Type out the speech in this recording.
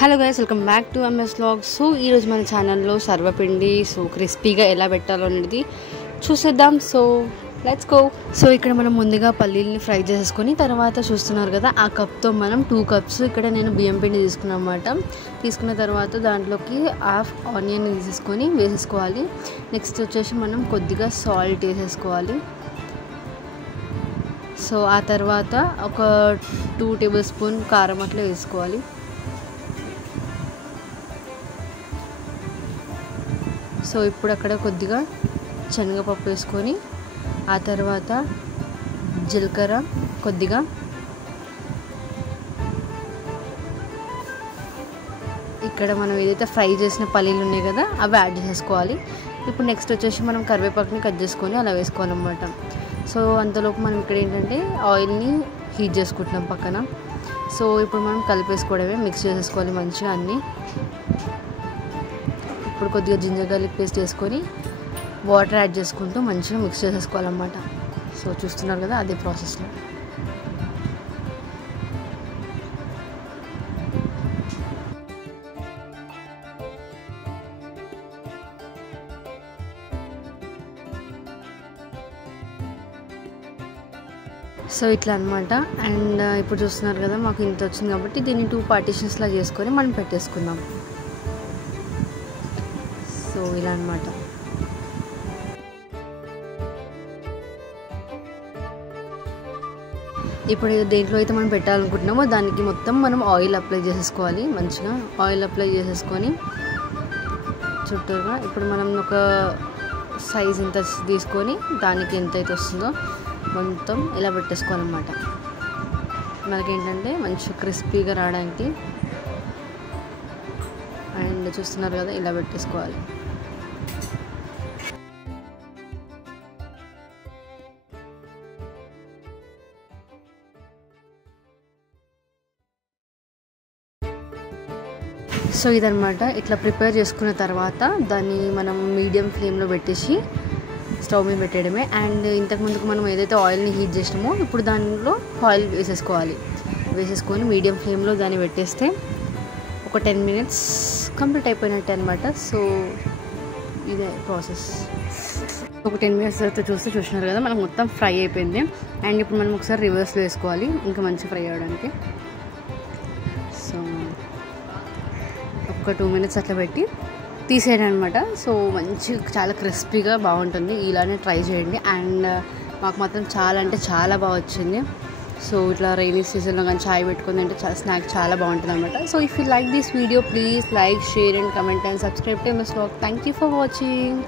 Hello guys, welcome back to MS vlogs. So ఈరోజు మన ఛానల్లో సర్వపిండి క్రిస్పీగా ఎలా పెట్టాలో అనేది చూసేద్దాం. So let's go. సో ఇక్కడ మనం ముందుగా పల్లీల్ని ఫ్రై చేసేసుకొని తర్వాత చూస్తున్నారు కదా, ఆ కప్తో మనం 2 కప్స్ ఇక్కడ నేను బియ్యం పిండి తీసుకున్నాను అన్నమాట. తీసుకున్న తర్వాత దాంట్లోకి హాఫ్ ఆనియన్ వేసేసుకోవాలి. నెక్స్ట్ వచ్చేసి మనం కొద్దిగా సాల్ట్ వేసేసుకోవాలి. సో ఆ తర్వాత ఒక 2 టేబుల్ స్పూన్ కారం అట్లా వేసుకోవాలి. సో ఇప్పుడు అక్కడ కొద్దిగా శనగపప్పు వేసుకొని ఆ తర్వాత జీలకర్ర కొద్దిగా, ఇక్కడ మనం ఏదైతే ఫ్రై చేసిన పల్లీలు ఉన్నాయి కదా అవి యాడ్ చేసుకోవాలి. ఇప్పుడు నెక్స్ట్ వచ్చేసి మనం కరివేపాకుని కట్ చేసుకొని అలా వేసుకోవాలన్నమాట. సో అంతలోపు మనం ఇక్కడ ఏంటంటే ఆయిల్ని హీట్ చేసుకుంటున్నాం పక్కన. సో ఇప్పుడు మనం కలిపేసుకోవడమే, మిక్స్ చేసేసుకోవాలి మంచిగా అన్నీ. ఇప్పుడు కొద్దిగా జింజర్ గార్లిక్ పేస్ట్ వేసుకొని వాటర్ యాడ్ చేసుకుంటూ మంచిగా మిక్స్ చేసేసుకోవాలన్నమాట. సో చూస్తున్నారు కదా, అదే ప్రాసెస్లో. సో ఇట్లా అనమాట. అండ్ ఇప్పుడు చూస్తున్నారు కదా, మాకు ఇంత వచ్చింది కాబట్టి దీన్ని 2 పార్టీషన్స్లా చేసుకొని మనం పెట్టేసుకుందాం. సో ఇలా అనమాట. ఇప్పుడు దేంట్లో అయితే మనం పెట్టాలనుకుంటున్నామో దానికి మొత్తం మనం ఆయిల్ అప్లై చేసేసుకోవాలి. మంచిగా ఆయిల్ అప్లై చేసేసుకొని చుట్టూగా ఇప్పుడు మనం ఒక సైజ్ ఇంత తీసుకొని దానికి ఎంతైతే వస్తుందో మొత్తం ఇలా పెట్టేసుకోవాలన్నమాట. మనకేంటంటే మంచి క్రిస్పీగా రావడానికి. అండ్ చూస్తున్నారు కదా, ఇలా పెట్టేసుకోవాలి. సో ఇదనమాట. ఇట్లా ప్రిపేర్ చేసుకున్న తర్వాత దాన్ని మనం మీడియం ఫ్లేమ్లో పెట్టేసి స్టవ్ మీద పెట్టేయడమే. అండ్ ఇంతకుముందుకు మనం ఏదైతే ఆయిల్ని హీట్ చేసినామో ఇప్పుడు దానిలో ఆయిల్ వేసేసుకొని మీడియం ఫ్లేమ్లో దాన్ని పెట్టేస్తే ఒక 10 మినిట్స్ కంప్లీట్ అయిపోయినట్టే అనమాట. సో ఇదే ప్రాసెస్. ఒక 10 మినిట్స్ తర్వాత చూసినారు కదా, మనకు మొత్తం ఫ్రై అయిపోయింది. అండ్ ఇప్పుడు మనం ఒకసారి రివర్స్లో వేసుకోవాలి ఇంకా మంచి ఫ్రై అవ్వడానికి. సో ఒక 2 మినిట్స్ అట్లా పెట్టి తీసేయడం అనమాట. సో మంచి చాలా క్రిస్పీగా బాగుంటుంది. ఇలానే ట్రై చేయండి. అండ్ మాకు మాత్రం చాలా అంటే చాలా బాగా వచ్చింది. సో ఇట్లా రైనీ సీజన్లో కానీ చాయ్ పెట్టుకుంది అంటే స్నాక్ చాలా బాగుంటుంది అనమాట. So if you like this video, please like, share and comment and subscribe to MS vlog. Thank you for watching.